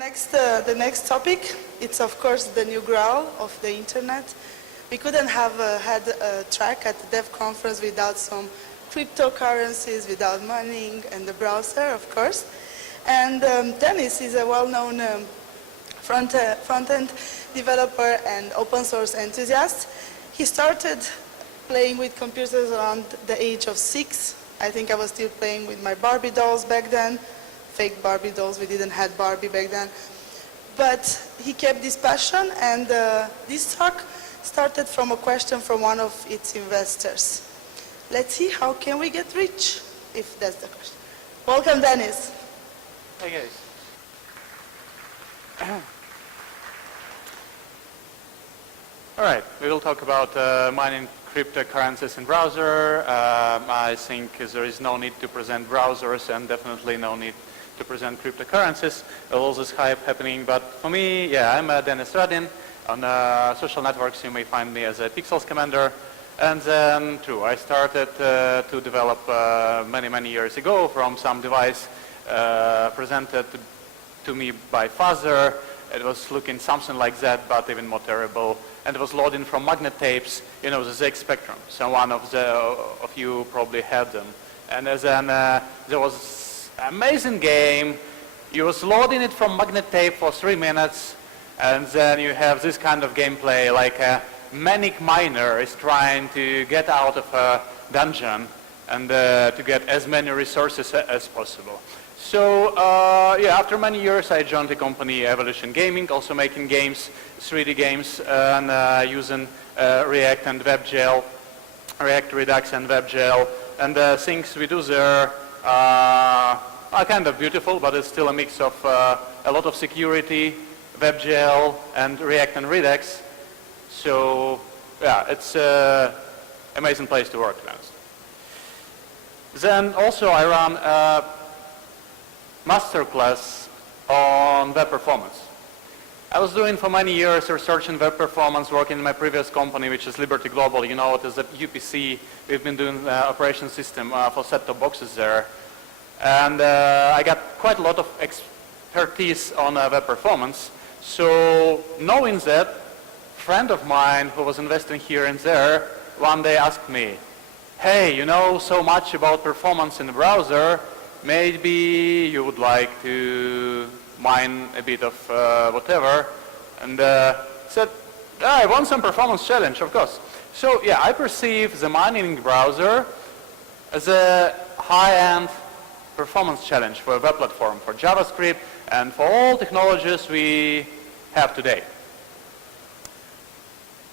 The next topic, it's of course the new growl of the internet. We couldn't have had a track at the Dev conference without some cryptocurrencies, without mining, and the browser, of course. And Denis is a well-known front-end developer and open source enthusiast. He started playing with computers around the age of 6. I think I was still playing with my Barbie dolls back then. Fake Barbie dolls, we didn't have Barbie back then. But he kept this passion, and this talk started from a question from one of its investors. Let's see, how can we get rich, if that's the question. Welcome, Denis. Hey guys. All right, we will talk about mining cryptocurrencies in browser. I think there is no need to present browsers and definitely no need to present cryptocurrencies. All this hype happening, but for me, yeah, I'm Denis Radin. On social networks, you may find me as a Pixels commander. And then, true, I started to develop many years ago from some device presented to me by father. It was looking something like that, but even more terrible. And it was loading from magnet tapes, you know, the ZX Spectrum. So one of you probably had them. And then there was amazing game. You was loading it from magnet tape for 3 minutes, and then you have this kind of gameplay, like a manic miner is trying to get out of a dungeon and to get as many resources as possible. So yeah, after many years I joined the company Evolution Gaming, also making games, 3D games, and using React and WebGL, React Redux and WebGL, and things we do there are kind of beautiful, but it's still a mix of a lot of security, WebGL, and React and Redux. So yeah, it's an amazing place to work, to be honest. Then also I run a masterclass on web performance. I was doing for many years research in web performance, working in my previous company, which is Liberty Global. You know, it is at UPC. We've been doing the operation system for set-top boxes there. And I got quite a lot of expertise on web performance. So knowing that, a friend of mine who was investing here and there one day asked me, hey, you know so much about performance in the browser, maybe you would like to mine a bit of whatever. And said, I want some performance challenge, of course. So yeah, I perceive the mining browser as a high-end performance challenge for a web platform, for JavaScript, and for all technologies we have today.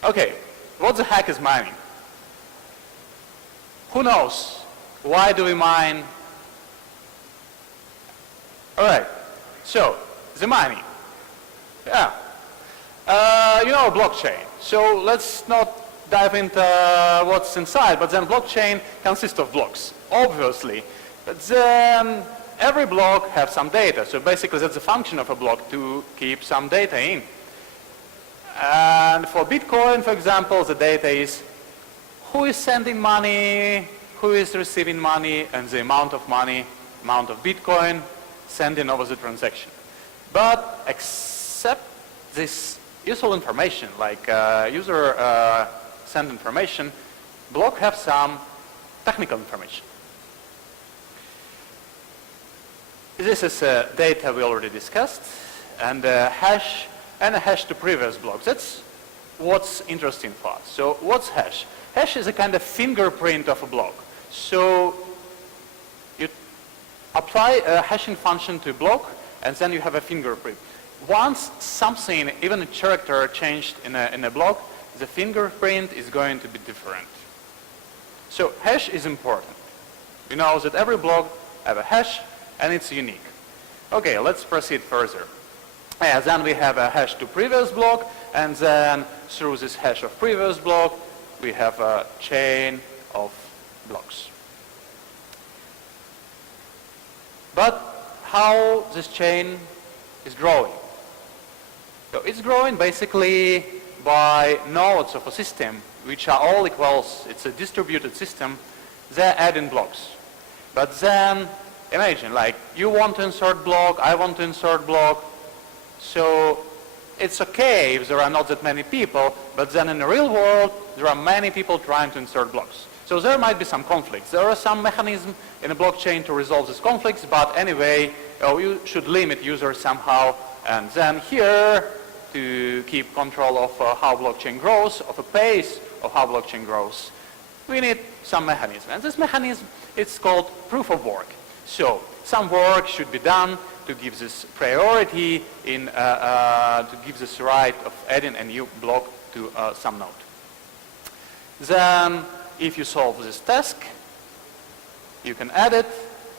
Okay, what the heck is mining? Who knows? Why do we mine? All right, so the mining. Yeah, you know, blockchain. So let's not dive into what's inside, but then blockchain consists of blocks, obviously. But then every block has some data. So basically that's the function of a block, to keep some data in. And for Bitcoin, for example, the data is who is sending money, who is receiving money, and the amount of money, amount of Bitcoin sending over the transaction. But except this useful information, like user send information, block have some technical information. This is data we already discussed, and a hash to previous blocks. That's what's interesting for us. So what's hash? Hash is a kind of fingerprint of a block. So you apply a hashing function to a block, and then you have a fingerprint. Once something, even a character changed in a block, the fingerprint is going to be different. So hash is important. You know that every block has a hash, and it's unique. Okay, let's proceed further. Then we have a hash to previous block, and then through this hash of previous block, we have a chain of blocks. But how this chain is growing? So it's growing basically by nodes of a system, which are all equals. It's a distributed system. They're adding blocks. But then imagine, like, you want to insert block, I want to insert block. So it's okay if there are not that many people, but then in the real world, there are many people trying to insert blocks. So there might be some conflicts. There are some mechanisms in a blockchain to resolve these conflicts, but anyway, you should limit users somehow. And then here, to keep control of how blockchain grows, of the pace of how blockchain grows, we need some mechanism. And this mechanism, it's called proof of work. So some work should be done to give this priority to give this right of adding a new block to some node. Then, if you solve this task, you can add it,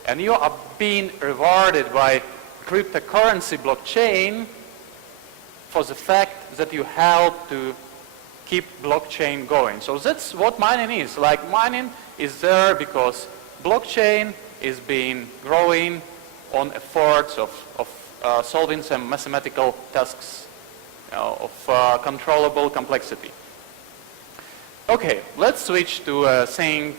and you are being rewarded by cryptocurrency blockchain for the fact that you help to keep blockchain going. So that's what mining is. Like, mining is there because blockchain is being growing on efforts of solving some mathematical tasks of controllable complexity. Okay, let's switch to a thing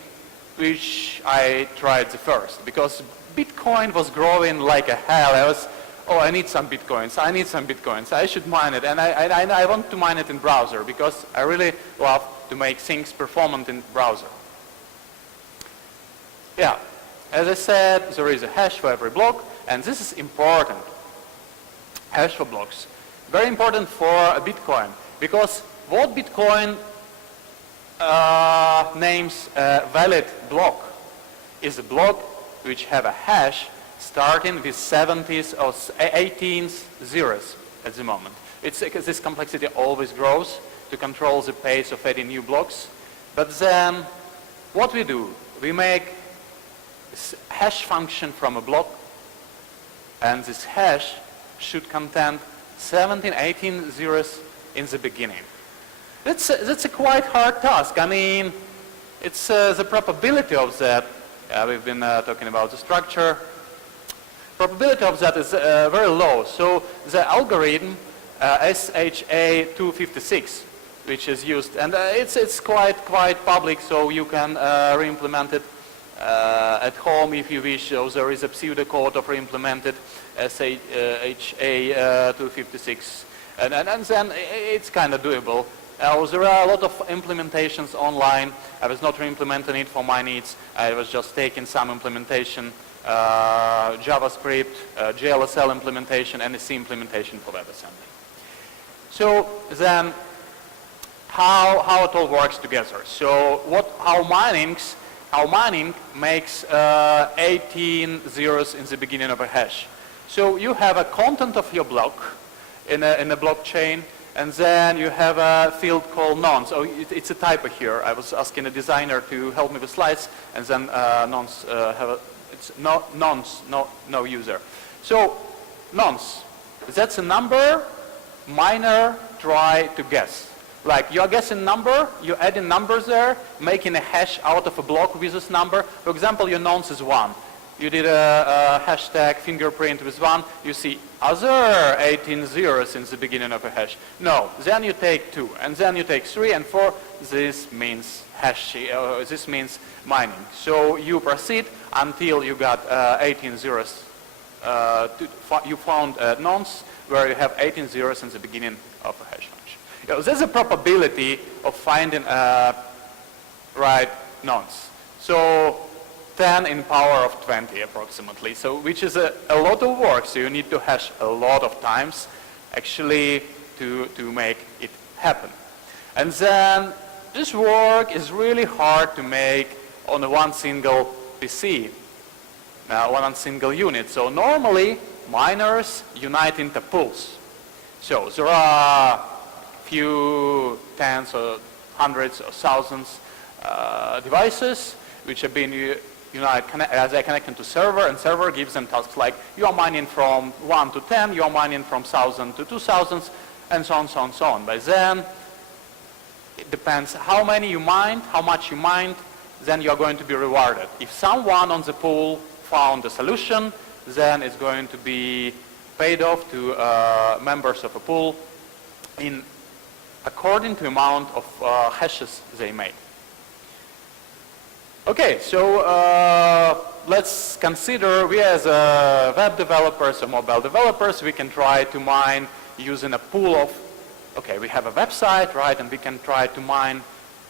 which I tried the first, because Bitcoin was growing like a hell. I need some Bitcoins, I should mine it, and I want to mine it in browser, because I really love to make things performant in browser. Yeah, as I said, there is a hash for every block, and this is important. Hash for blocks. Very important for a Bitcoin, because what Bitcoin names a valid block is a block which have a hash starting with 70s or 18s zeros at the moment. This complexity always grows to control the pace of adding new blocks. But then what we do, we make this hash function from a block, and this hash should contain 17, 18 zeros in the beginning. That's a quite hard task. I mean, it's the probability of that. We've been talking about the structure. Probability of that is very low. So the algorithm SHA-256, which is used, and it's quite public, so you can re-implement it at home if you wish. So there is a pseudocode of re-implemented SHA-256, and then it's kind of doable. There are a lot of implementations online. I was not re-implementing it for my needs. I was just taking some implementation, JavaScript, GLSL implementation, and a C implementation for Webassembly. So then, how it all works together. So how mining makes 18 zeros in the beginning of a hash. So you have a content of your block in a blockchain, and then you have a field called nonce. So it's a typo here. I was asking a designer to help me with slides, and then nonce it's nonce, no user. So nonce, that's a number miner try to guess. Like, you're guessing number, you're adding numbers there, making a hash out of a block with this number. For example, your nonce is 1. You did a hashtag fingerprint with 1, you see other 18 zeros in the beginning of a hash. No, then you take 2, and then you take 3 and 4. This means this means mining. So you proceed until you got 18 zeros. You found a nonce where you have 18 zeros in the beginning of a hash function. There's a probability of finding a right nonce. So 10 in power of 20 approximately, so which is a lot of work. So you need to hash a lot of times actually to make it happen. And then this work is really hard to make on one single PC, one single unit. So normally miners unite into pools. So there are few tens or hundreds or thousands devices which have been as they connect to server, and server gives them tasks like you are mining from 1 to 10, you are mining from 1,000 to 2,000, and so on, so on, so on. By then, it depends how many you mined, how much you mined, then you are going to be rewarded. If someone on the pool found a solution, then it's going to be paid off to members of a pool according to the amount of hashes they made. Okay, so let's consider we as web developers or mobile developers, we can try to mine using a pool of, okay, we have a website, right, and we can try to mine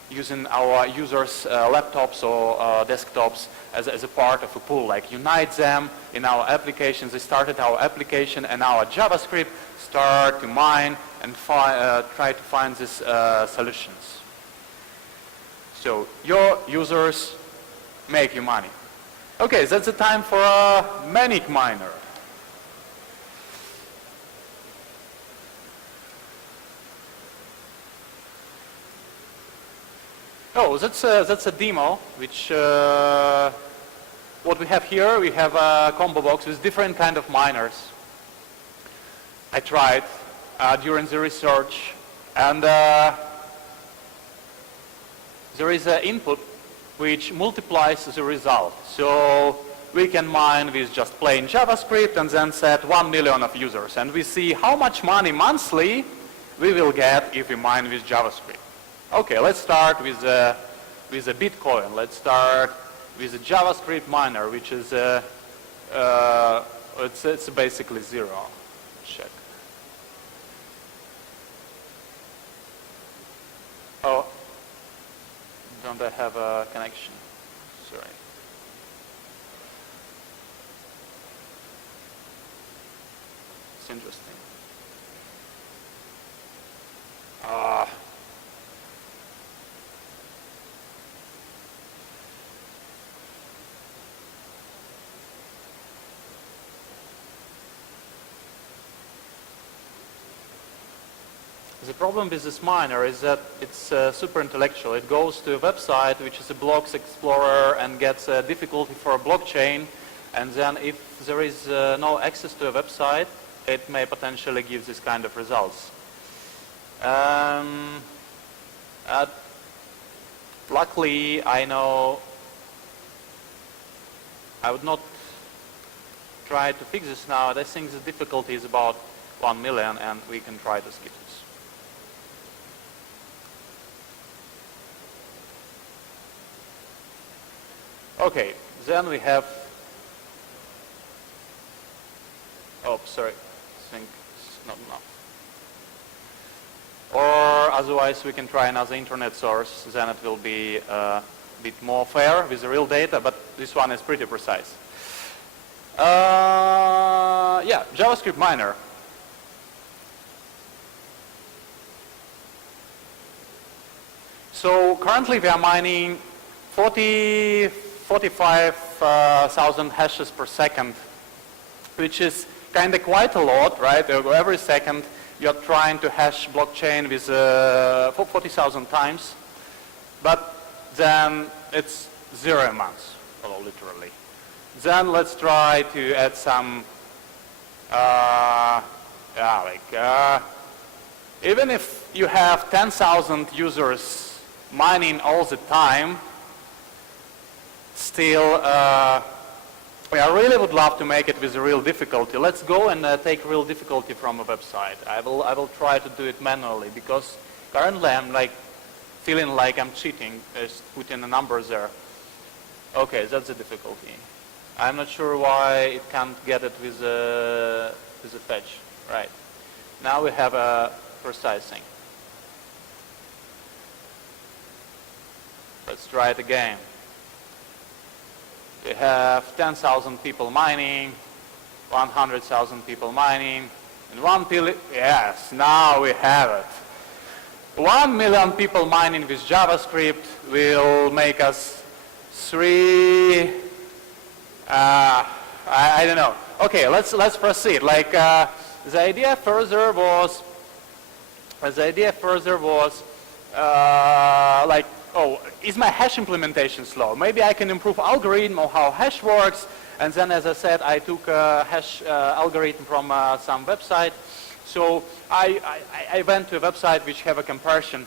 using our users' laptops or desktops as a part of a pool, like unite them in our applications. They started our application and our JavaScript start to mine and try to find these solutions. So your users make you money. Okay, that's the time for a manic miner. Oh, that's a demo, which what we have here, we have a combo box with different kind of miners. I tried during the research, and there is an input which multiplies the result. So we can mine with just plain JavaScript and then set 1 million of users. And we see how much money monthly we will get if we mine with JavaScript. Okay, let's start with a Bitcoin. Let's start with a JavaScript miner, which is it's basically zero. Check. Oh, don't I have a connection? Sorry. It's interesting. The problem with this miner is that it's super intellectual. It goes to a website which is a blocks explorer and gets a difficulty for a blockchain, and then if there is no access to a website, it may potentially give this kind of results. Luckily, I know I would not try to fix this now. I think the difficulty is about 1 million, and we can try to skip this. Okay, then we have, oh, sorry, I think it's not enough. Or otherwise we can try another internet source, then it will be a bit more fair with the real data, but this one is pretty precise. Yeah, JavaScript miner. So currently we are mining 45,000 hashes per second, which is kind of quite a lot, right? Every second you're trying to hash blockchain with 40,000 times, but then it's 0 months, well, literally. Then let's try to add some, even if you have 10,000 users mining all the time, still, I really would love to make it with a real difficulty. Let's go and take real difficulty from a website. I will try to do it manually, because currently I'm like feeling like I'm cheating, just putting the numbers there. Okay, that's the difficulty. I'm not sure why it can't get it with a fetch. Right. Now we have a precise thing. Let's try it again. We have 10,000 people mining, 100,000 people mining, and 1 billion, yes, now we have it. 1 million people mining with JavaScript will make us I don't know. Okay, let's proceed. Like the idea further was like, oh, is my hash implementation slow? Maybe I can improve algorithm or how hash works. And then, as I said, I took a hash algorithm from some website. So I went to a website which have a comparison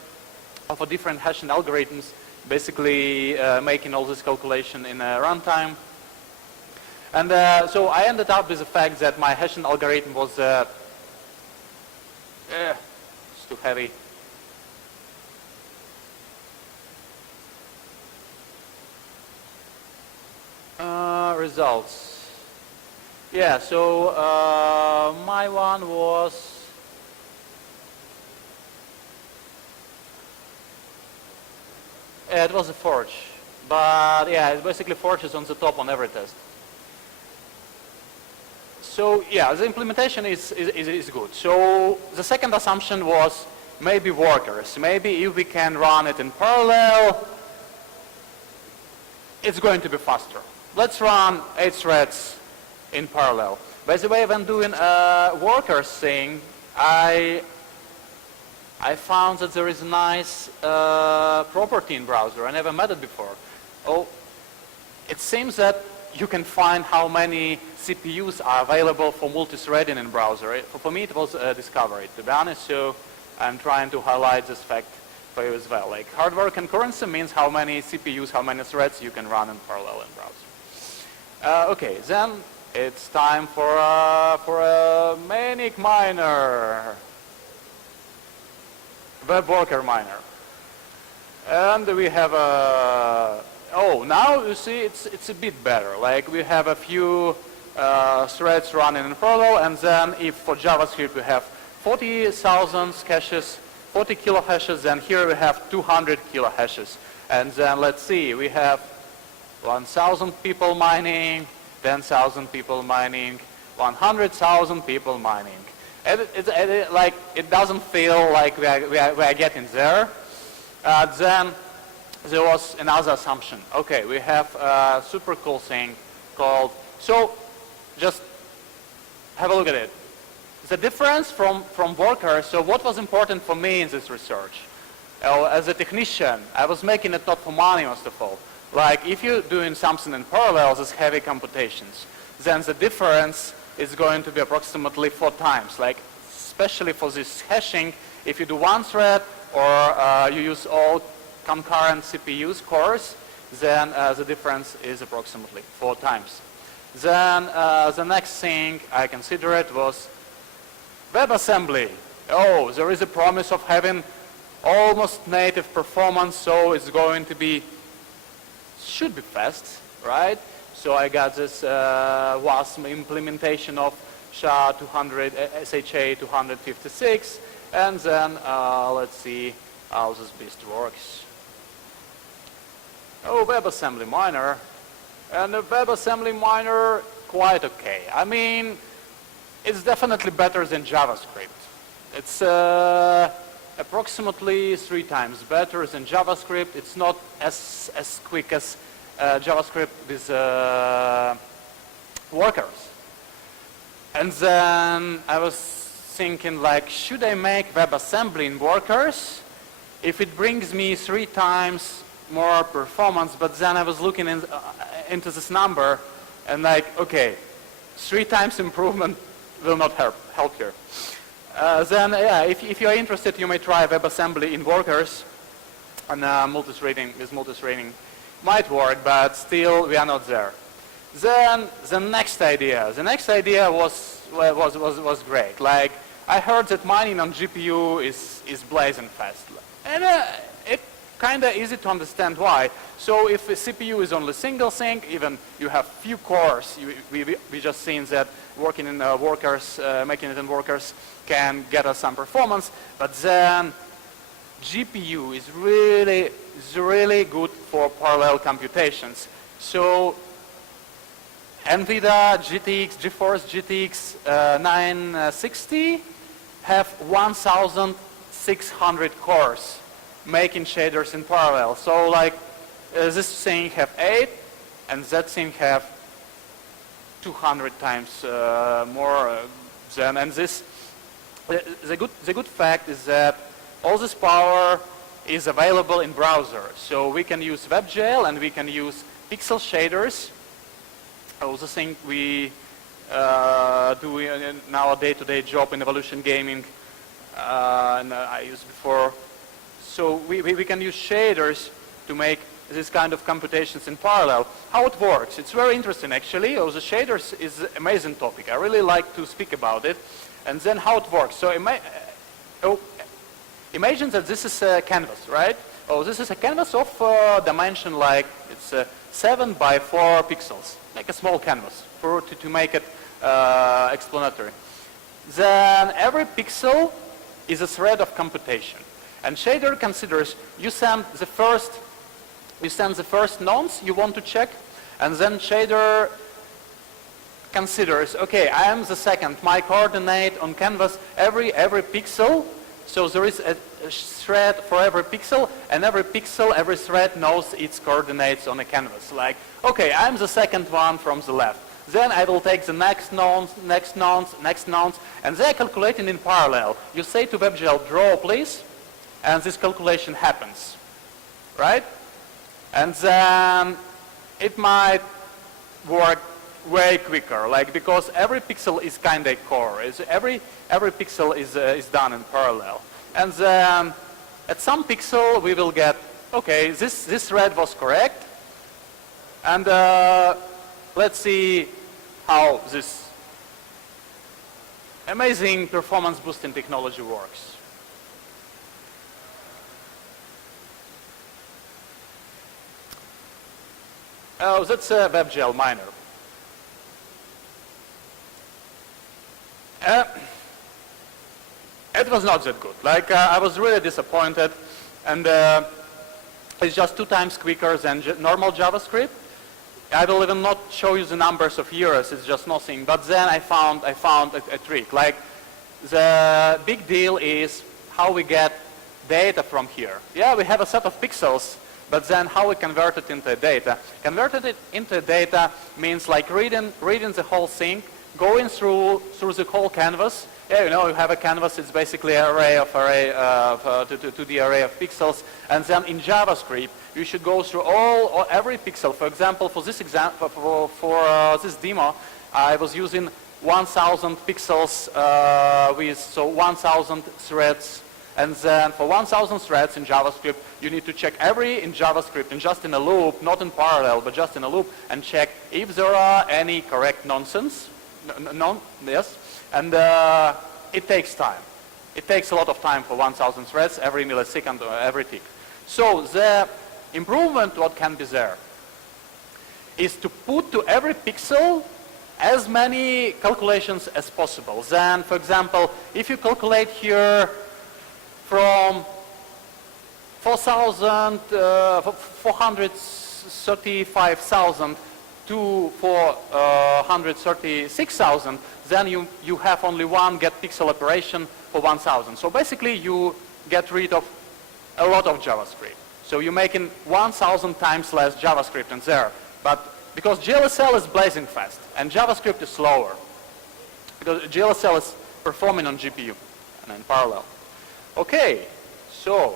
of a different hashing algorithms, basically making all this calculation in a runtime. And so I ended up with the fact that my hashing algorithm was it's too heavy. Results. Yeah, so my one was it was a forge, but yeah, it basically forges on the top on every test. So yeah, the implementation is good. So the second assumption was maybe workers. Maybe if we can run it in parallel, it's going to be faster. Let's run 8 threads in parallel. By the way, when doing a workers thing, I found that there is a nice property in browser. I never met it before. Oh, it seems that you can find how many CPUs are available for multi-threading in browser. For me, it was a discovery, to be honest. So I'm trying to highlight this fact for you as well. Like hardware concurrency means how many CPUs, how many threads you can run in parallel in browser. Okay, then it's time for a manic miner, web worker miner, and we have a. Oh, now you see it's a bit better. Like we have a few threads running in parallel, and then if for JavaScript we have 40,000 caches, 40 kilohashes, then here we have 200 kilohashes. And then let's see, we have 1,000 people mining, 10,000 people mining, 100,000 people mining. And it doesn't feel like we are getting there. Then there was another assumption. Okay, we have a super cool thing called, so just have a look at it. The difference from workers, so what was important for me in this research? As a technician, I was making it not for money, most of all. Like if you're doing something in parallel, this heavy computations, then the difference is going to be approximately 4 times. Like especially for this hashing, if you do one thread or you use all concurrent CPUs cores, then the difference is approximately 4 times. Then the next thing I considered was Webassembly. Oh, there is a promise of having almost native performance, so it's going to be, should be fast, right? So I got this WASM implementation of SHA 256, and then let's see how this beast works. Oh, Webassembly miner, and the Webassembly miner quite okay. I mean, it's definitely better than JavaScript. It's approximately 3 times better than JavaScript. It's not as quick as JavaScript with workers. And then I was thinking, like, should I make WebAssembly in workers if it brings me 3 times more performance? But then I was looking into this number and like, okay, 3 times improvement will not help here. Then, yeah, if you're interested, you may try WebAssembly in workers, and multi-threading might work, but still we are not there. Then the next idea was great. Like I heard that mining on GPU is blazing fast, and it's kind of easy to understand why. So if a CPU is only single thing, even you have few cores, we just seen that working in workers, making it in workers can get us some performance, but then GPU is really good for parallel computations. So NVIDIA GeForce GTX 960 have 1,600 cores making shaders in parallel. So like this thing have 8 and that thing have 200 times more than, and this the good fact is that all this power is available in browser. So we can use WebGL and we can use pixel shaders. Also thing we do in our day-to-day job in Evolution Gaming, and I used before. So we can use shaders to make this kind of computations in parallel. How it works? It's very interesting actually. The shaders is an amazing topic. I really like to speak about it. And then how it works. So imagine that this is a canvas, right? Oh, this is a canvas of dimension like it's 7 by 4 pixels. make a small canvas to make it explanatory. Then every pixel is a thread of computation. And shader considers you send the first nonce you want to check, and then shader considers, okay, I am the second, my coordinate on canvas every pixel, so there is a thread for every pixel, and every pixel, every thread knows its coordinates on a canvas. Like, okay, I'm the second one from the left. Then I will take the next nonce, next nonce, next nonce, and they're calculating in parallel. You say to WebGL, draw please, and this calculation happens, right? And then it might work way quicker, like, because every pixel is kind of core. Every pixel is done in parallel. And then at some pixel we will get, okay, this thread was correct, and let's see how this amazing performance boosting technology works. Oh, that's a WebGL miner. It was not that good. Like, I was really disappointed, and it's just 2 times quicker than normal JavaScript. I will even not show you the numbers of years, it's just nothing. But then I found a trick. Like, the big deal is how we get data from here. Yeah, we have a set of pixels, but then how we convert it into data. Converting it into data means like reading the whole thing, going through the whole canvas. Yeah, you know, you have a canvas, it's basically an array to the array of pixels. And then in JavaScript, you should go through every pixel. For example, for this this demo, I was using 1,000 pixels with 1,000 threads. And then for 1,000 threads in JavaScript, you need to check in JavaScript, and just in a loop, not in parallel, but just in a loop, and check if there are any correct nonsense. Yes. And it takes time. It takes a lot of time for 1,000 threads, every millisecond or every tick. So the improvement what can be there is to put to every pixel as many calculations as possible. Then, for example, if you calculate here from 435,000 to 436,000, then you have only one get pixel operation for 1,000. So basically you get rid of a lot of JavaScript. So you're making 1,000 times less JavaScript in there. But because GLSL is blazing fast and JavaScript is slower, because GLSL is performing on GPU and in parallel. Okay, so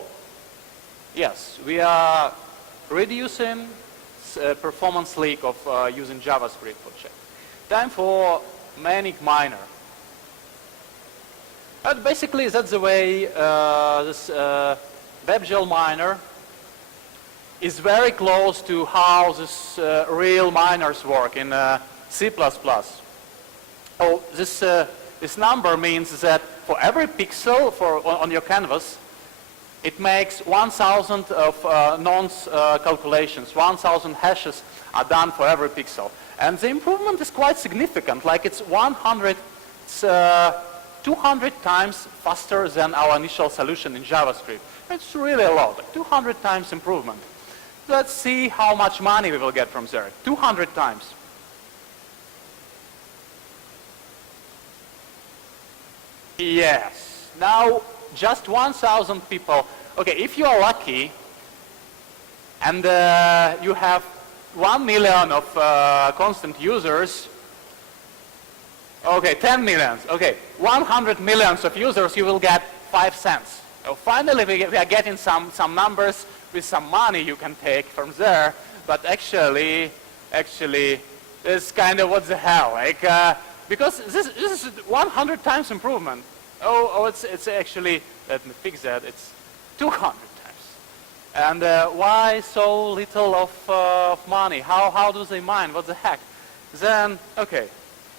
yes, we are reducing performance leak of using JavaScript for check. Time for Manic Miner. But basically, that's the way this WebGL miner is very close to how this real miners work in C++. Oh, this number means that for every pixel on your canvas, it makes 1,000 of nonce calculations. 1,000 hashes are done for every pixel. And the improvement is quite significant. Like it's 200 times faster than our initial solution in JavaScript. It's really a lot, like 200 times improvement. Let's see how much money we will get from there. 200 times. Yes. Now, just 1,000 people. Okay, if you are lucky and you have 1 million of constant users, okay, 10 millions, okay, 100 millions of users, you will get 5 cents. So finally, we are getting some numbers with some money you can take from there, but actually, it's kind of what the hell, like, because this is 100 times improvement. It's actually, let me fix that, it's 200 times. And why so little of money? How do they mine? What the heck? Then, okay,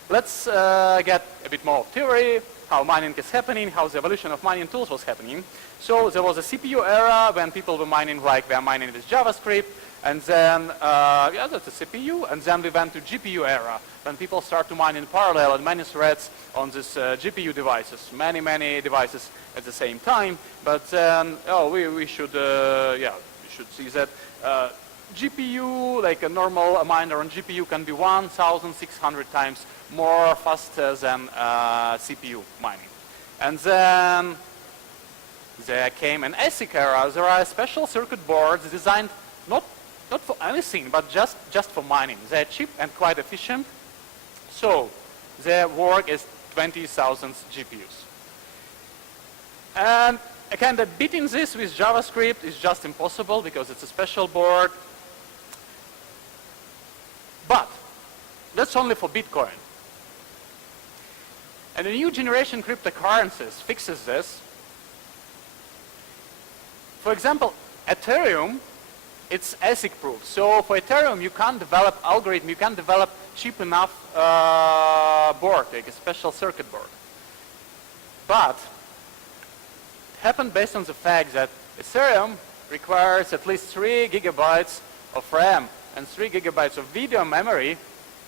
let's get a bit more of theory, how mining is happening, how the evolution of mining tools was happening. So there was a CPU era when people were mining like they are mining with JavaScript, And then, yeah, that's the CPU. And then we went to GPU era, when people start to mine in parallel and many threads on these GPU devices, many devices at the same time. But then, oh, we should, yeah, we should see that GPU, like a normal miner on GPU, can be 1,600 times more faster than CPU mining. And then there came an ASIC era. There are special circuit boards designed not for anything, but just for mining. They're cheap and quite efficient. So their work is 20,000 GPUs. And again, beating this with JavaScript is just impossible because it's a special board. But that's only for Bitcoin. And the new generation cryptocurrencies fixes this. For example, Ethereum, it's ASIC proof. So for Ethereum, you can't develop algorithm, you can't develop cheap enough board, like a special circuit board. But it happened based on the fact that Ethereum requires at least 3 gigabytes of RAM and 3 gigabytes of video memory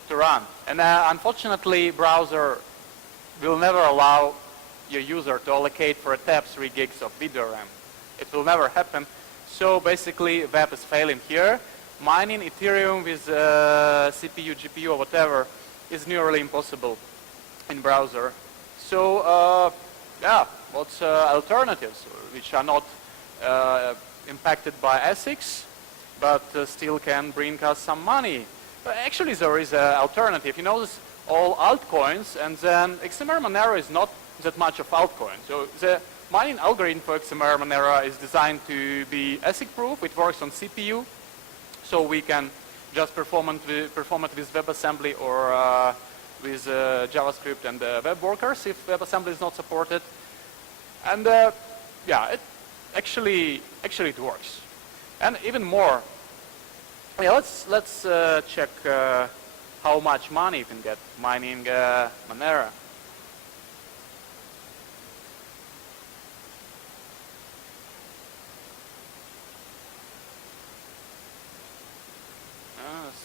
to run. And unfortunately, browser will never allow your user to allocate for a tab 3 gigs of video RAM. It will never happen. So basically, web is failing here. Mining Ethereum with CPU, GPU, or whatever is nearly impossible in browser. So yeah, what's alternatives which are not impacted by ASICs, but still can bring us some money? But actually, there is an alternative. You know, this all altcoins, and then XMR Monero is not that much of altcoin. So the mining algorithm for XMR Monero is designed to be ASIC proof. It works on CPU, so we can just perform it with Webassembly or with JavaScript and web workers if Webassembly is not supported. And yeah, it actually it works. And even more, yeah, let's check how much money you can get mining Monero.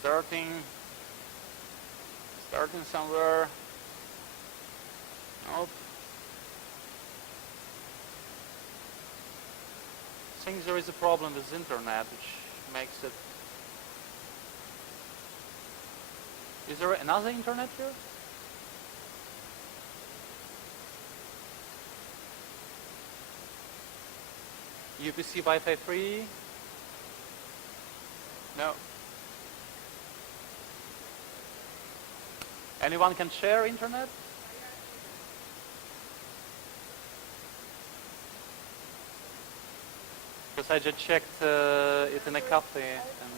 Starting somewhere. Nope. I think there is a problem with the internet which makes it. Is there another internet here? UPC Wi-Fi 3? No. Anyone can share internet? Because I just checked it in a cafe and.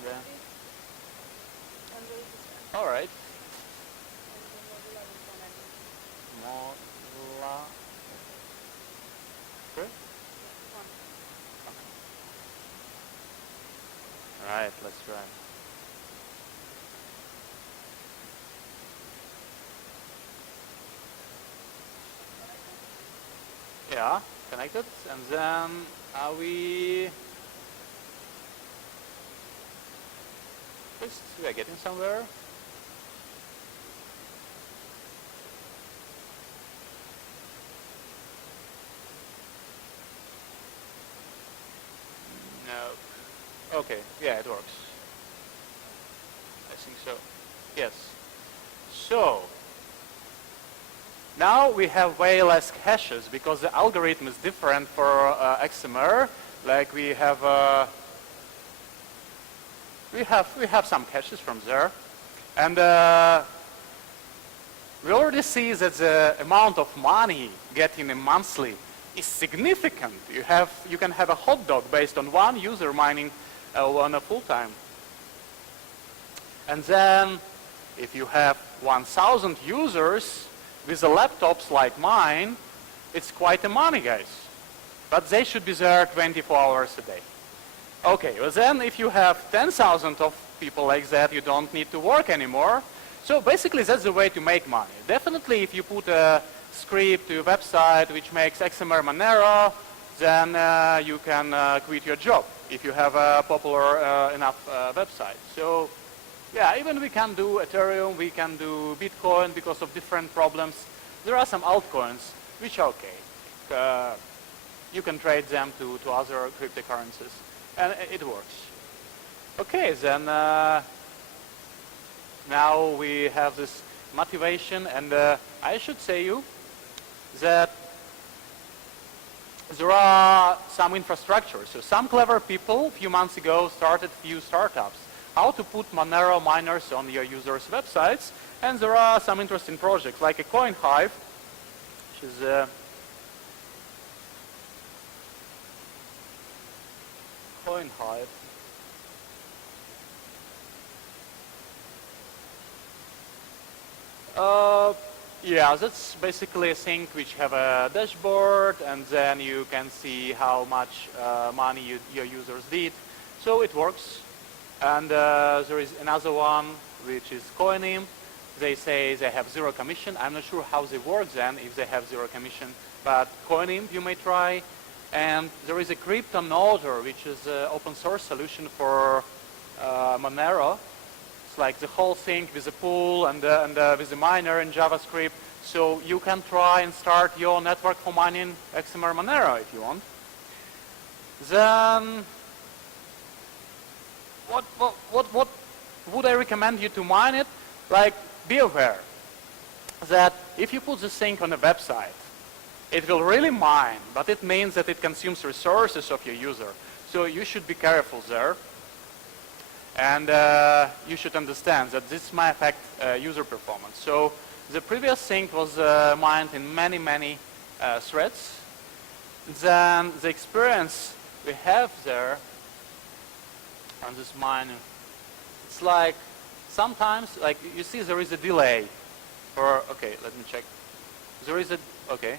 All right. Sure. All right, let's try. Yeah, connected, and then are we are getting somewhere. No. Okay, yeah, it works. I think so. Yes. So now we have way less caches because the algorithm is different for XMR. Like we have some caches from there, and we already see that the amount of money getting in monthly is significant. You can have a hot dog based on one user mining on a full time, and then if you have 1,000 users with the laptops like mine, it's quite a money, guys. But they should be there 24 hours a day. Okay, well then if you have 10,000 of people like that, you don't need to work anymore. So basically that's the way to make money. Definitely if you put a script to a website which makes XMR Monero, then you can quit your job. if you have a popular enough website. So yeah, even we can do Ethereum, we can do Bitcoin because of different problems. There are some altcoins which are okay. You can trade them to other cryptocurrencies, and it works. Okay, then now we have this motivation, and I should say you that there are some infrastructure. So some clever people a few months ago started few startups how to put Monero miners on your users' websites, and there are some interesting projects like a Coin Hive, which is Coin Hive. Yeah, that's basically a thing which have a dashboard, and then you can see how much money your users did. So it works. And there is another one which is Coinim. They say they have zero commission. I'm not sure how they work then if they have zero commission, but Coinim you may try. And there is a CryptoNoder, which is an open source solution for Monero. It's like the whole thing with a pool and with a miner in JavaScript. So you can try and start your network for mining XMR Monero if you want. Then, what would I recommend you to mine it? Like, be aware that if you put this thing on a website, it will really mine, but it means that it consumes resources of your user. So you should be careful there. And you should understand that this might affect user performance. So the previous thing was mined in many threads. Then the experience we have there on this mine, it's like sometimes, like you see there is a delay. Or, okay, let me check. There is a, okay.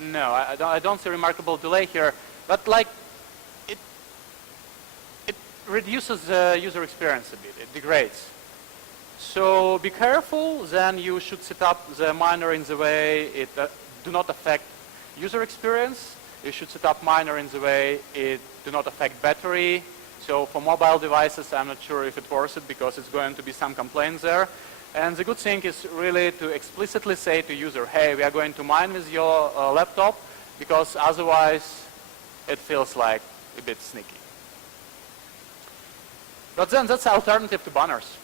No, I don't see a remarkable delay here, but like it reduces the user experience a bit, it degrades. So be careful, then you should set up the miner in the way it do not affect user experience. You should set up miner in the way it do not affect battery. So for mobile devices, I'm not sure if it worth it because it's going to be some complaints there. And the good thing is really to explicitly say to user, hey, we are going to mine with your laptop, because otherwise it feels like a bit sneaky. But then that's an alternative to banners.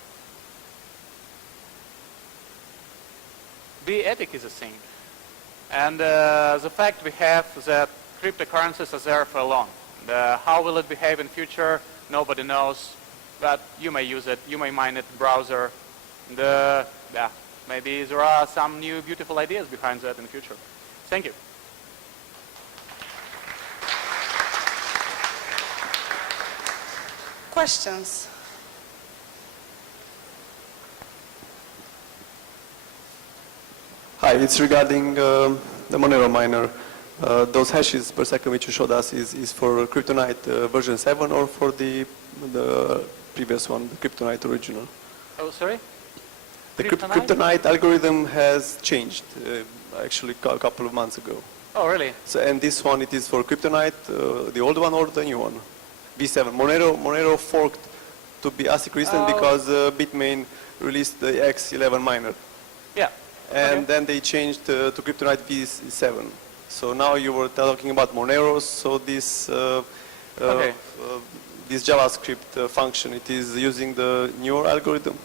Be ethic is a thing. And the fact we have that cryptocurrencies are there for long. How will it behave in future? Nobody knows. But you may use it, you may mine it in browser. Yeah, maybe there are some new beautiful ideas behind that in the future. Thank you. Questions? Hi, it's regarding the Monero miner. Those hashes per second which you showed us is for Kryptonite version 7 or for the previous one, the Kryptonite original? Oh, sorry? The Kryptonite algorithm has changed actually a couple of months ago. Oh, really? So, and this one, it is for Kryptonite, the old one or the new one? V7. Monero forked to be ASIC resistant because Bitmain released the X11 miner. Yeah. And okay. then they changed to Kryptonite V7. So now you were talking about Moneros, so this Okay. This JavaScript function, it is using the newer algorithm?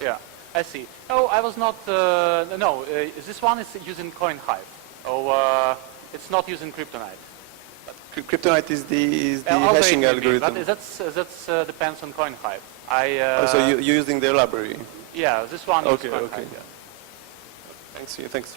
Yeah, I see. No, I was not, no, this one is using Coin Hive. Oh, it's not using Kryptonite. Kryptonite is the Also hashing it may be, algorithm. but that's depends on Coin Hive. So you're using their library? Yeah, this one Okay, is Coin okay. Hive, yeah. Thanks. Thanks.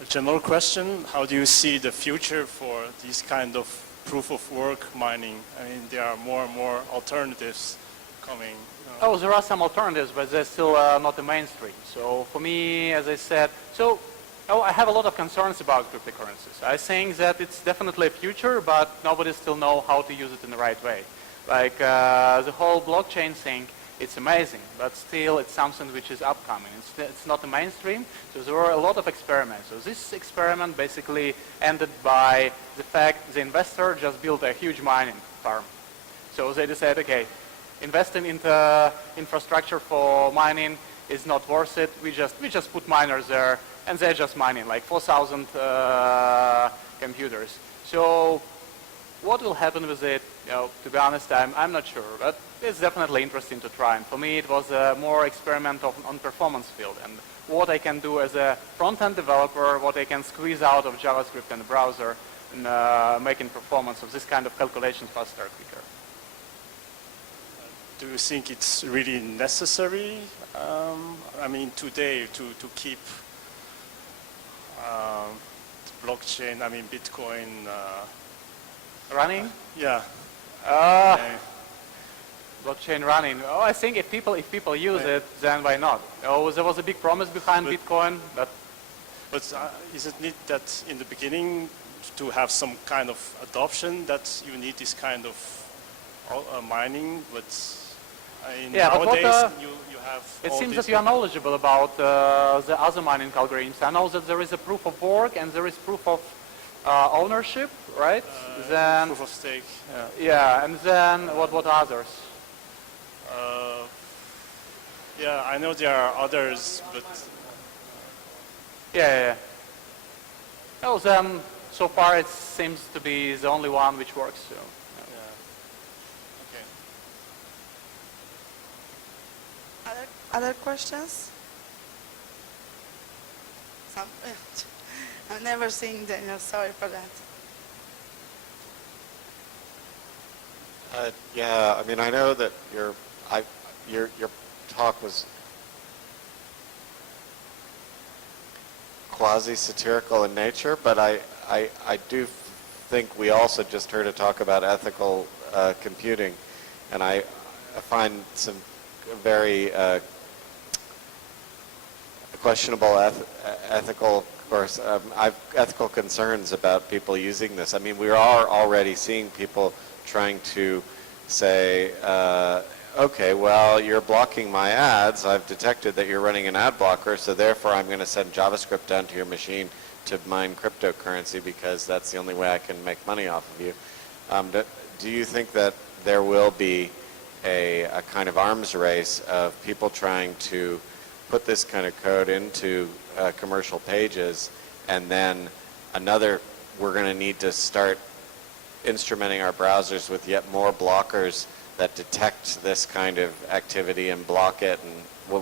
A general question, how do you see the future for these kind of proof of work mining? I mean, there are more and more alternatives coming. Oh, there are some alternatives, but they're still not the mainstream. So for me, as I said, I have a lot of concerns about cryptocurrencies. I think that it's definitely a future, but nobody still know how to use it in the right way. Like the whole blockchain thing, it's amazing, but still it's something which is upcoming. It's not the mainstream, so there were a lot of experiments. So this experiment basically ended by the fact the investor just built a huge mining farm. So they decided, okay, investing into infrastructure for mining is not worth it. We just put miners there, and they're just mining, like 4,000 computers. So what will happen with it? To be honest, I'm not sure, but it's definitely interesting to try. And for me, it was a more experiment on performance field and what I can do as a front-end developer, what I can squeeze out of JavaScript and the browser, and making performance of this kind of calculations faster, quicker. Do you think it's really necessary, I mean, today to keep blockchain, I mean, Bitcoin, Running? yeah. Blockchain running. Oh, I think if people use it, then why not? Oh, there was a big promise behind Bitcoin, but Is it need that in the beginning to have some kind of adoption that you need this kind of mining? But Yeah, but what, nowadays you have. it all seems these that you are knowledgeable about the other mining algorithms. I know that there is a proof of work and there is proof of ownership, right? Then proof of stake. yeah, and then what others? Yeah, I know there are others, but Yeah. Oh, then so far it seems to be the only one which works. So. yeah. Okay. Other questions? Some, I've never seen Daniel, sorry for that. Yeah, I mean, I know that your talk was quasi-satirical in nature, but I do think we also just heard a talk about ethical computing, and I find some very questionable ethical, of course, ethical concerns about people using this. I mean, we are already seeing people trying to say, okay, well, you're blocking my ads. I've detected that you're running an ad blocker, so therefore I'm going to send JavaScript down to your machine to mine cryptocurrency because that's the only way I can make money off of you. Do you think that there will be a kind of arms race of people trying to put this kind of code into commercial pages, and then we're going to need to start instrumenting our browsers with yet more blockers that detect this kind of activity and block it? And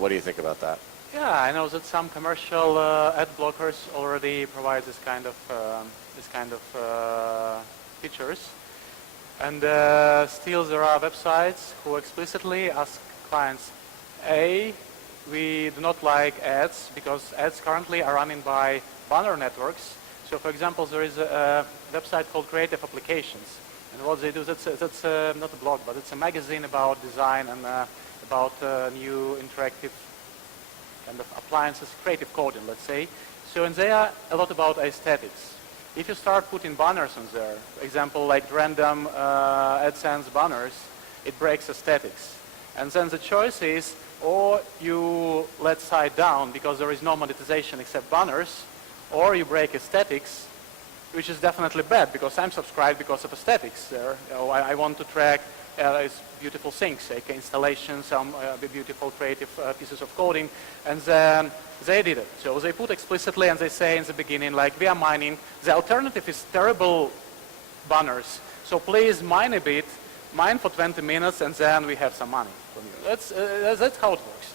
what do you think about that? Yeah, I know that some commercial ad blockers already provide this kind of features, and still there are websites who explicitly ask clients, A, we do not like ads because ads currently are running by banner networks. So, for example, there is a website called Creative Applications, and what they do, that's not a blog, but it's a magazine about design and about new interactive kind of appliances, creative coding, let's say. So, and they are a lot about aesthetics. If you start putting banners on there, for example, like random AdSense banners, it breaks aesthetics. And then the choice is, or you let site down because there is no monetization except banners, or you break aesthetics, which is definitely bad because I'm subscribed because of aesthetics there. I want to track beautiful things, like installations, some beautiful creative pieces of coding, and then they did it. So they put explicitly, and they say in the beginning, like, we are mining. The alternative is terrible banners. So please mine a bit, mine for 20 minutes, and then we have some money from you. That's how it works.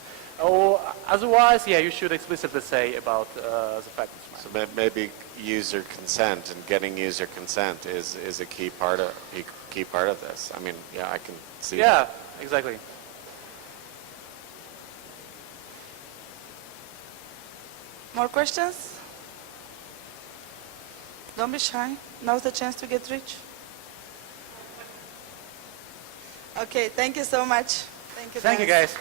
Otherwise, yeah, you should explicitly say about the fact it's mine. So maybe user consent and getting user consent is a key part of this. I mean, yeah, I can see that. Yeah, exactly. More questions? Don't be shy. Now's the chance to get rich. Okay, thank you so much. Thank you, guys.